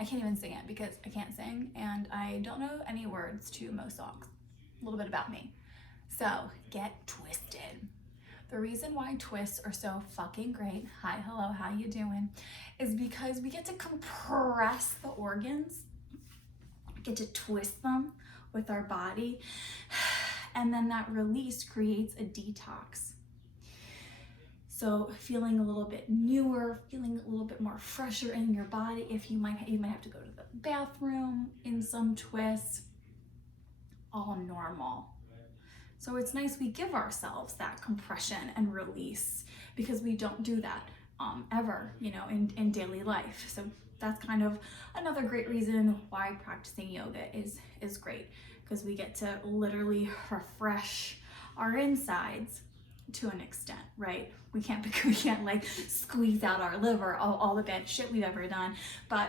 I can't even sing it because I can't sing and I don't know any words to most songs. A little bit about me. So get twisted. The reason why twists are so fucking great, hi, hello, how you doing, is because we get to compress the organs, get to twist them with our body, and then that release creates a detox. So feeling a little bit newer, feeling a little bit more fresher in your body. If you might have to go to the bathroom in some twists, all normal. So it's nice we give ourselves that compression and release because we don't do that ever, you know, in daily life. So that's kind of another great reason why practicing yoga is great, because we get to literally refresh our insides to an extent, right? We can't like squeeze out our liver, all the bad shit we've ever done, but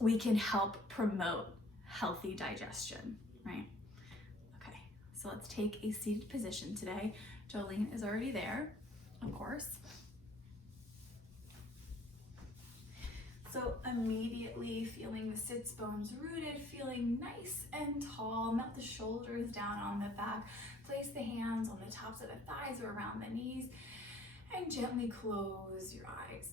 we can help promote healthy digestion, right? Okay, so let's take a seated position today. Jolene is already there, of course. So immediately feeling the sits bones rooted, feeling nice and tall, melt the shoulders down on the back, place the hands on the tops of the thighs or around the knees, and gently close your eyes.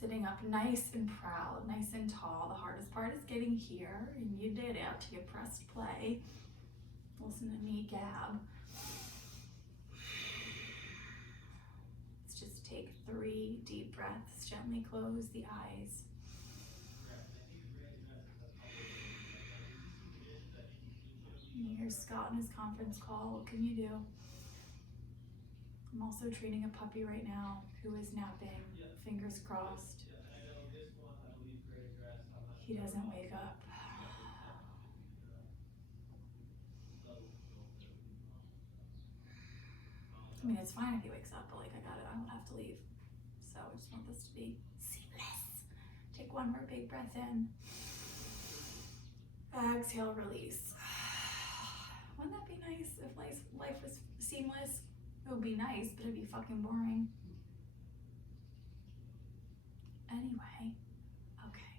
Sitting up nice and proud, nice and tall. The hardest part is getting here, and you did it. You pressed play. Listen to me gab. Let's just take 3 deep breaths. Gently close the eyes. Here's Scott in his conference call. What can you do? I'm also treating a puppy right now who is napping. Fingers crossed. He doesn't wake up. I mean, it's fine if he wakes up, but like I don't have to leave. So I just want this to be seamless. Take one more big breath in. Exhale, release. Wouldn't that be nice if life was seamless? It would be nice, but it'd be fucking boring. Anyway, okay.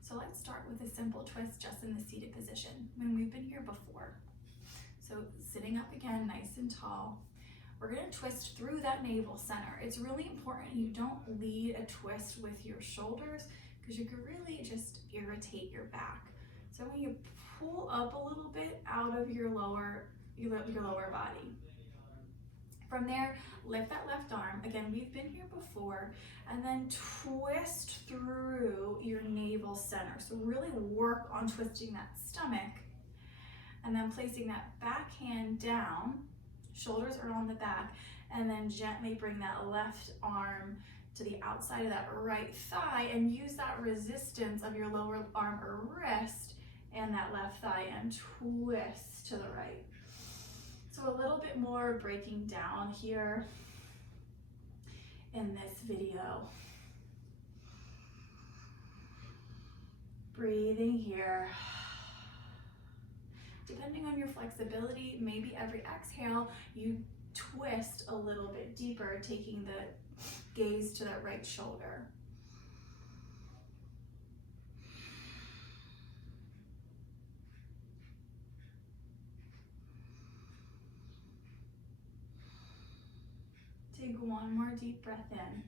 So let's start with a simple twist just in the seated position. I mean, we've been here before. So sitting up again, nice and tall. We're gonna twist through that navel center. It's really important you don't lead a twist with your shoulders because you could really just irritate your back. So when you pull up a little bit out of your lower body. From there, lift that left arm. Again, we've been here before. And then twist through your navel center. So really work on twisting that stomach. And then placing that back hand down. Shoulders are on the back. And then gently bring that left arm to the outside of that right thigh and use that resistance of your lower arm or wrist and that left thigh and twist to the right. So a little bit more breaking down here in this video. Breathing here. Depending on your flexibility, maybe every exhale you twist a little bit deeper, taking the gaze to that right shoulder. Take one more deep breath in.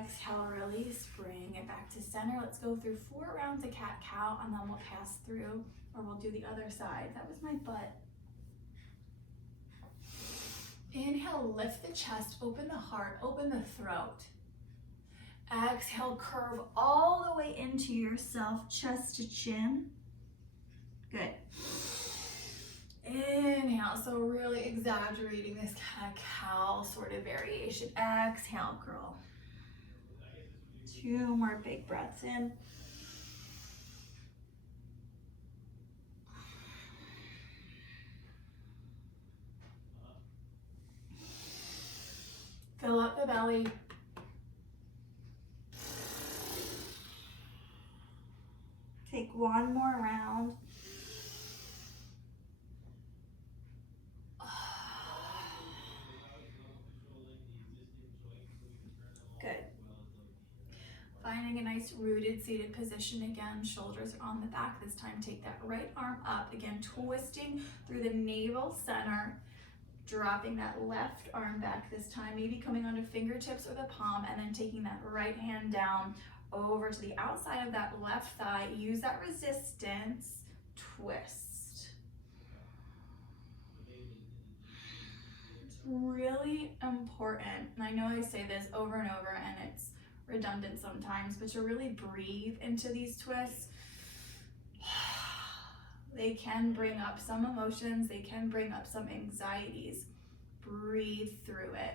Exhale, release, bring it back to center. Let's go through 4 rounds of cat-cow and then we'll pass through, or we'll do the other side. That was my butt. Inhale, lift the chest, open the heart, open the throat. Exhale, curve all the way into yourself, chest to chin. Good. Inhale, so really exaggerating this cat-cow sort of variation. Exhale, curl. 2 more big breaths in. Fill up the belly. Take 1 more round. finding a nice rooted seated position again. Shoulders are on the back. This time take that right arm up. Again, twisting through the navel center. Dropping that left arm back this time. Maybe coming onto fingertips or the palm, and then taking that right hand down over to the outside of that left thigh. Use that resistance. Twist. It's really important, and I know I say this over and over and it's redundant sometimes, but to really breathe into these twists. They can bring up some emotions, they can bring up some anxieties. Breathe through it.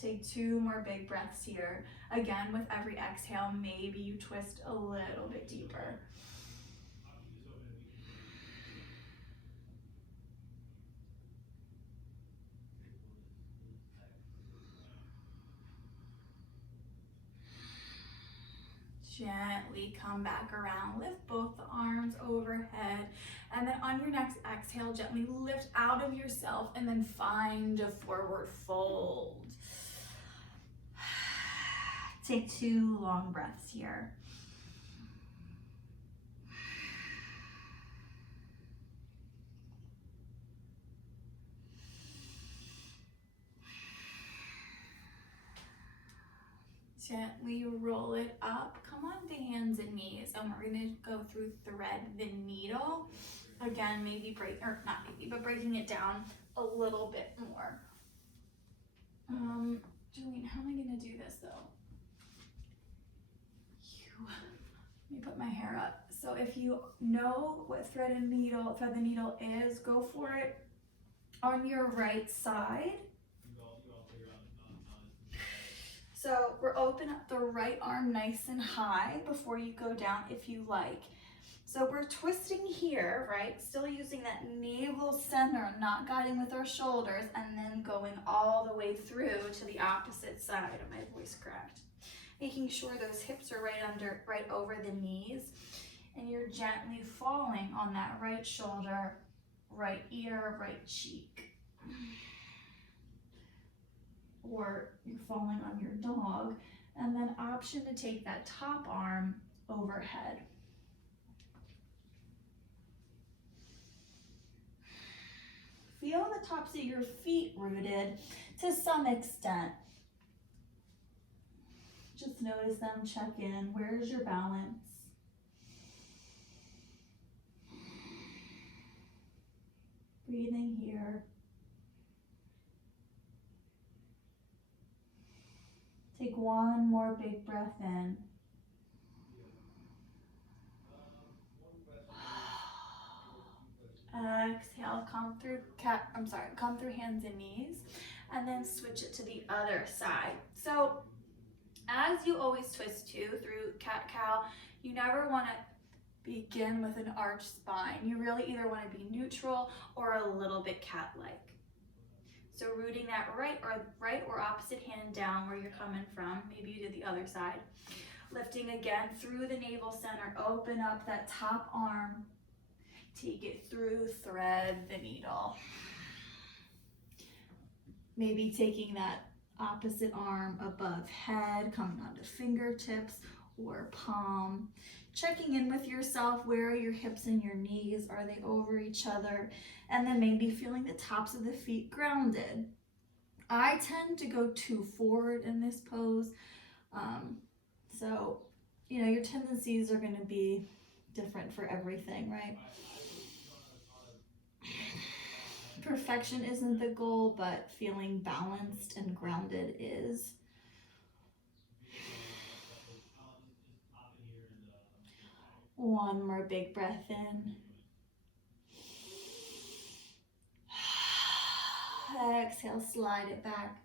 Take 2 more big breaths here. Again, with every exhale, maybe you twist a little bit deeper. Gently come back around, lift both the arms overhead, and then on your next exhale, gently lift out of yourself and then find a forward fold. Take 2 long breaths here. Gently roll it up, come on to hands and knees, and we're gonna go through thread the needle. Again, maybe breaking it down a little bit more. Julian, how am I gonna do this though? Let me put my hair up. So if you know what thread the needle is, go for it on your right side. So we're open up the right arm nice and high before you go down if you like. So we're twisting here, right? Still using that navel center, not guiding with our shoulders, and then going all the way through to the opposite side. Of my voice cracked. Making sure those hips are right over the knees, and you're gently falling on that right shoulder, right ear, right cheek. Or you're falling on your dog, and then option to take that top arm overhead. Feel the tops of your feet rooted to some extent. Just notice them, check in. Where's your balance? Breathing here. Take 1 more big breath in. Exhale, come through hands and knees, and then switch it to the other side. So as you always twist through cat-cow, you never want to begin with an arched spine. You really either want to be neutral or a little bit cat-like. So rooting that right or opposite hand down where you're coming from. Maybe you did the other side. Lifting again through the navel center. Open up that top arm. Take it through, thread the needle. Maybe taking that opposite arm above head, coming onto fingertips or palm. Checking in with yourself. Where are your hips and your knees? Are they over each other? And then maybe feeling the tops of the feet grounded. I tend to go too forward in this pose. So, your tendencies are going to be different for everything, right? Perfection isn't the goal, but feeling balanced and grounded is. One more big breath in. Exhale, slide it back.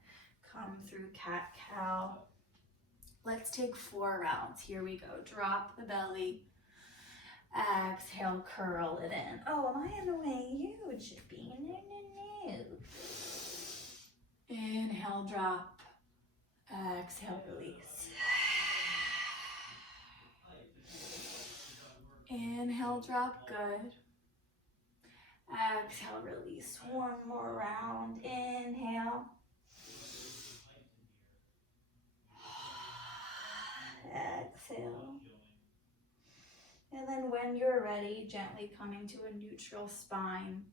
Come through cat-cow. Let's take 4 rounds. Here we go. Drop the belly. Exhale, curl it in. Oh, am I in the way? You should be. No. Inhale, drop. Exhale, release. Inhale, drop. Good. Exhale, release. 1 more round. Inhale. Exhale. And then when you're ready, gently coming to a neutral spine.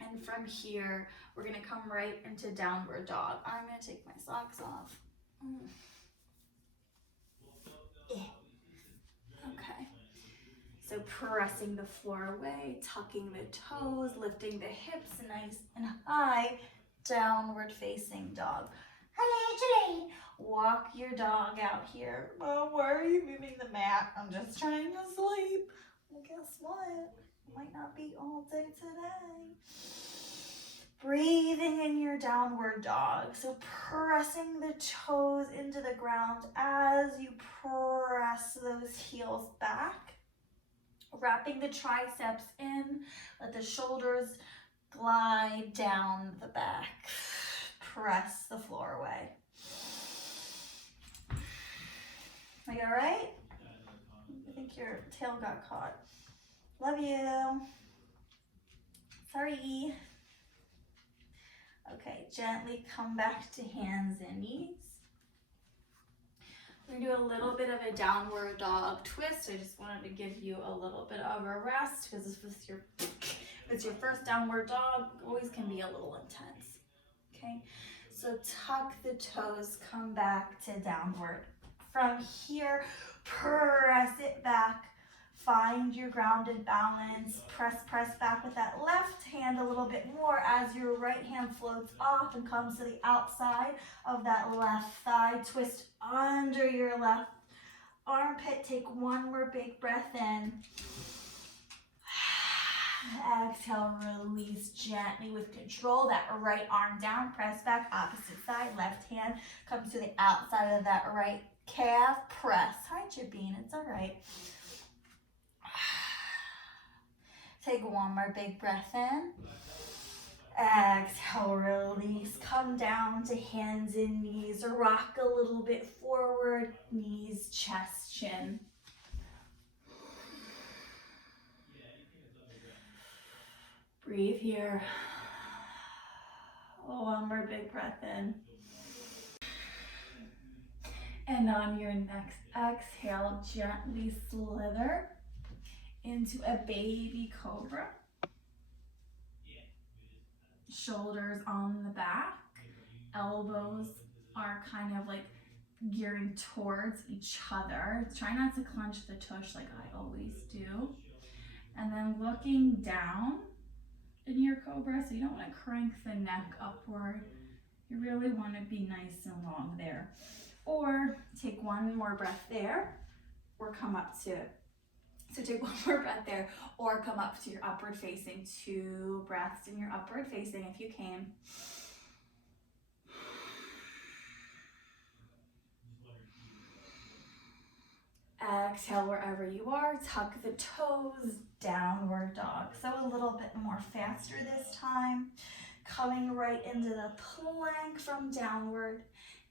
And from here, we're gonna come right into downward dog. I'm gonna take my socks off. Okay. So pressing the floor away, tucking the toes, lifting the hips nice and high, downward facing dog. Hello, Jane. Walk your dog out here. Oh, why are you moving the mat? I'm just trying to sleep. Well, guess what? Might not be all day today. Breathing in your downward dog. So pressing the toes into the ground as you press those heels back. Wrapping the triceps in. Let the shoulders glide down the back. Press the floor away. Are you all right? I think your tail got caught. Love you. Sorry. Okay, gently come back to hands and knees. We're gonna do a little bit of a downward dog twist. I just wanted to give you a little bit of a rest because if it's your first downward dog, always can be a little intense. Okay, so tuck the toes, come back to downward. From here, press it back. Find your grounded balance. Press back with that left hand a little bit more as your right hand floats off and comes to the outside of that left thigh. Twist under your left armpit. Take one more big breath in. Exhale, release gently with control. That right arm down, press back, opposite side. Left hand comes to the outside of that right calf. Press. Hi, Chippine, it's all right. Take one more big breath in. Exhale, release. Come down to hands and knees. Rock a little bit forward. Knees, chest, chin. Breathe here. One more big breath in. And on your next exhale, gently slither into a baby cobra. Shoulders on the back. Elbows are kind of like gearing towards each other. Try not to clench the tush like I always do. And then looking down in your cobra, so you don't want to crank the neck upward. You really want to be nice and long there. Or take one more breath there, or come up to So take one more breath there, or come up to your upward facing. 2 breaths in your upward facing if you came. Exhale wherever you are. Tuck the toes, downward dog. So a little bit more faster this time. Coming right into the plank from downward.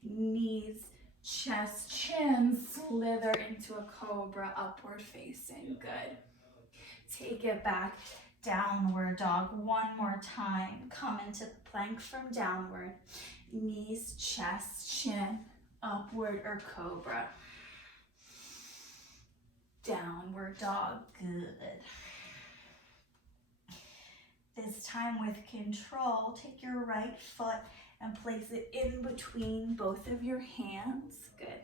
Knees, chest, chin, slither into a cobra, upward facing. Good. Take it back, downward dog. One more time. Come into the plank from downward. Knees, chest, chin, upward or cobra. Downward dog. Good. This time with control, take your right foot and place it in between both of your hands. Good.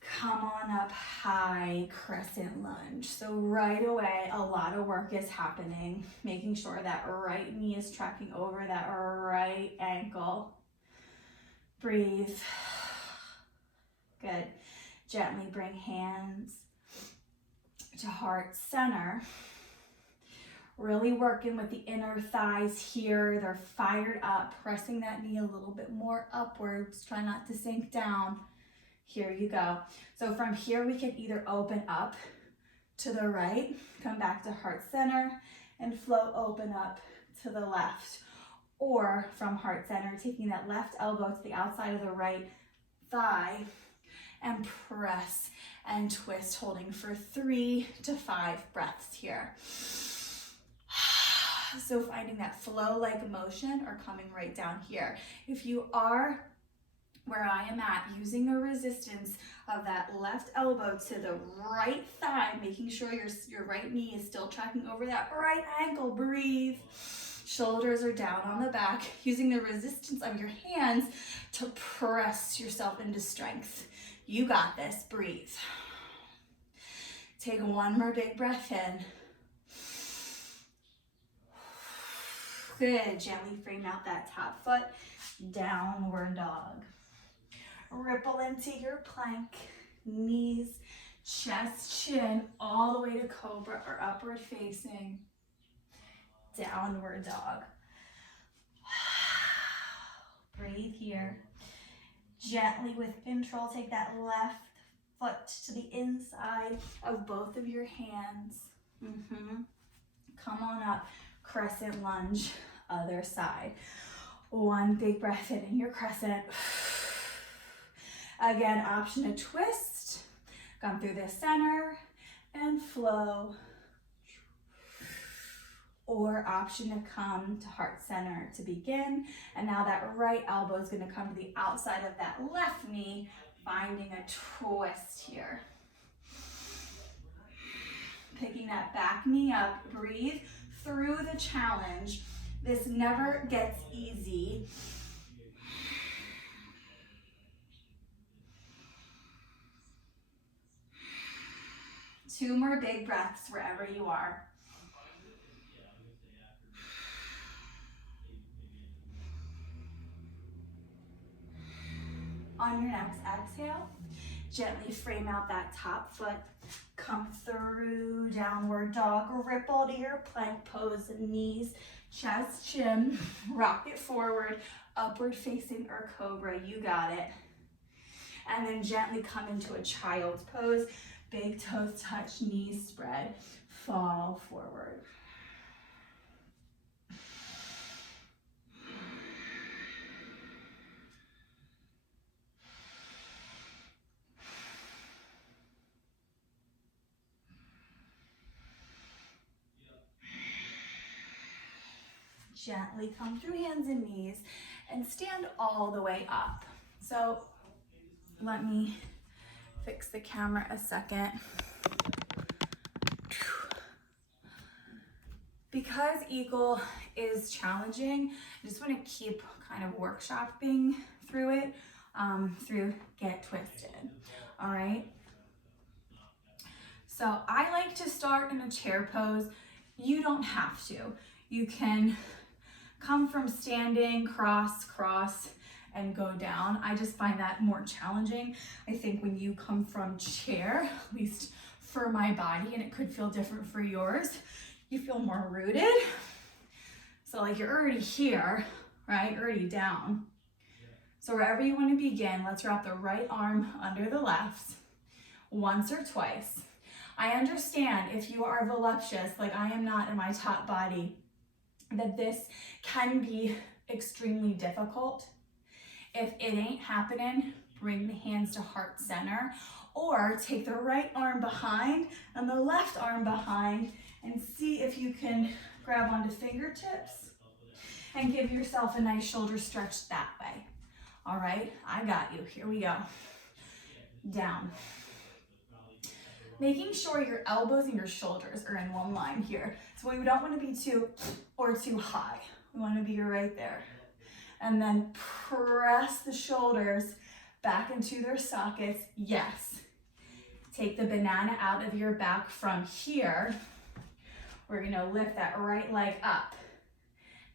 Come on up high, crescent lunge. So right away, a lot of work is happening, making sure that right knee is tracking over that right ankle. Breathe. Good. Gently bring hands to heart center. Really working with the inner thighs here. They're fired up, pressing that knee a little bit more upwards. Try not to sink down. Here you go. So from here, we can either open up to the right, come back to heart center, and float open up to the left. Or from heart center, taking that left elbow to the outside of the right thigh, and press and twist, holding for 3 to 5 breaths here. So finding that flow-like motion or coming right down here. If you are where I am at, using the resistance of that left elbow to the right thigh, making sure your right knee is still tracking over that right ankle. Breathe. Shoulders are down on the back, using the resistance of your hands to press yourself into strength. You got this. Breathe. Take one more big breath in. Good. Gently frame out that top foot. Downward dog. Ripple into your plank. Knees, chest, chin, all the way to cobra or upward facing. Downward dog. Breathe here. Gently with control, take that left foot to the inside of both of your hands. Come on up. Crescent lunge, other side. One big breath in your crescent. Again, option to twist. Come through the center and flow. Or option to come to heart center to begin. And now that right elbow is going to come to the outside of that left knee, finding a twist here. Picking that back knee up, breathe through the challenge. This never gets easy. Two more big breaths wherever you are. On your next exhale, gently frame out that top foot. Come through downward dog. Ripple to your plank pose. Knees, chest, chin. Rock it forward. Upward facing or cobra. You got it. And then gently come into a child's pose. Big toes touch, knees spread. Fall forward. Gently come through hands and knees and stand all the way up. So let me fix the camera a second. Because Eagle is challenging, I just want to keep kind of workshopping through it, through Get Twisted, all right? So I like to start in a chair pose. You don't have to. You can come from standing, cross, and go down. I just find that more challenging. I think when you come from chair, at least for my body, and it could feel different for yours, you feel more rooted. So like you're already here, right? Already down. So wherever you want to begin, let's wrap the right arm under the left, once or twice. I understand if you are voluptuous, like I am not in my top body, that this can be extremely difficult. If it ain't happening, bring the hands to heart center, or take the right arm behind and the left arm behind and see if you can grab onto fingertips and give yourself a nice shoulder stretch that way. All right, I got you. Here we go. Down. Making sure your elbows and your shoulders are in one line here. So we don't want to be too high. We want to be right there. And then press the shoulders back into their sockets. Yes. Take the banana out of your back from here. We're going to lift that right leg up.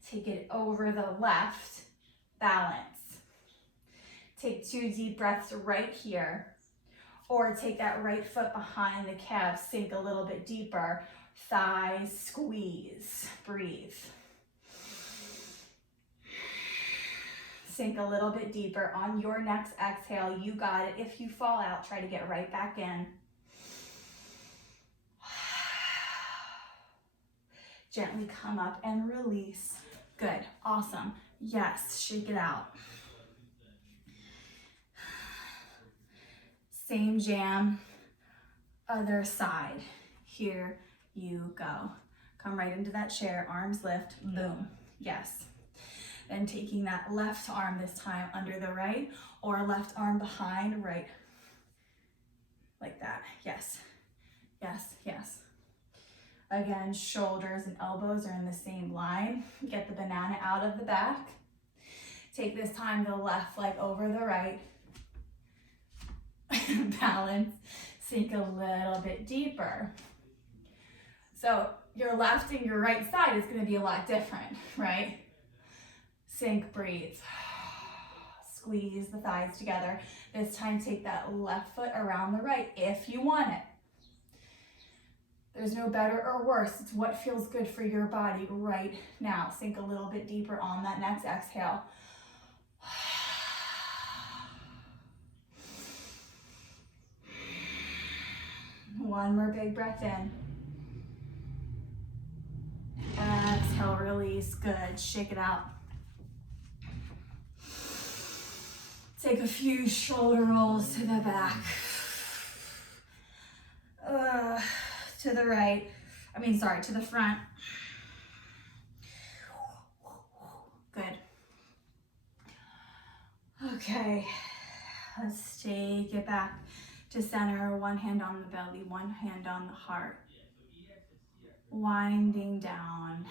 Take it over the left. Balance. Take 2 deep breaths right here. Or take that right foot behind the calf, sink a little bit deeper. Thighs squeeze. Breathe. Sink a little bit deeper. On your next exhale, you got it. If you fall out, try to get right back in. Gently come up and release. Good. Awesome. Yes. Shake it out. Same jam. Other side. Here you go. Come right into that chair. Arms lift. Boom. Yes. Then taking that left arm this time under the right, or left arm behind right, like that. Yes, yes, yes. Again, shoulders and elbows are in the same line. Get the banana out of the back. Take this time the left leg over the right. Balance, sink a little bit deeper. So your left and your right side is going to be a lot different, right? Sink, breathe. Squeeze the thighs together. This time take that left foot around the right if you want it. There's no better or worse. It's what feels good for your body right now. Sink a little bit deeper on that next exhale. One more big breath in. Exhale, release. Good. Shake it out. Take a few shoulder rolls to the back. To the right. To the front. Good. Okay. Let's take it back to center. One hand on the belly, one hand on the heart. Winding down.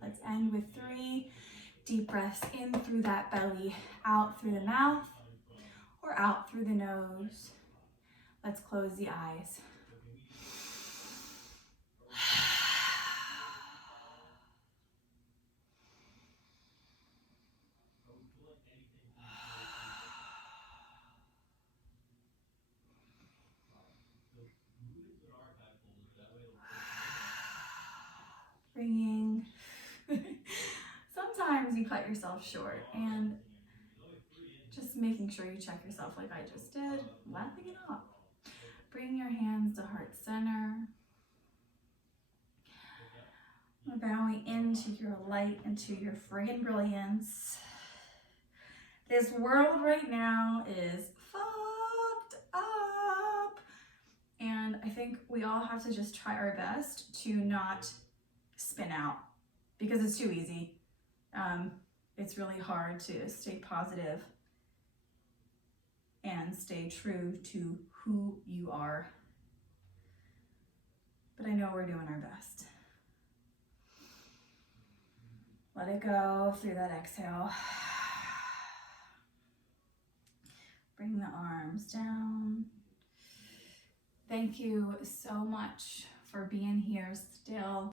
Let's end with 3 deep breaths in through that belly, out through the mouth, or out through the nose. Let's close the eyes. Bringing. Sometimes you cut yourself short, and just making sure you check yourself like I just did, lapping it up. Bring your hands to heart center. We're bowing into your light, into your friggin' brilliance. This world right now is fucked up. And I think we all have to just try our best to not spin out, because it's too easy. It's really hard to stay positive and stay true to who you are. But I know we're doing our best. Let it go through that exhale. Bring the arms down. Thank you so much for being here still.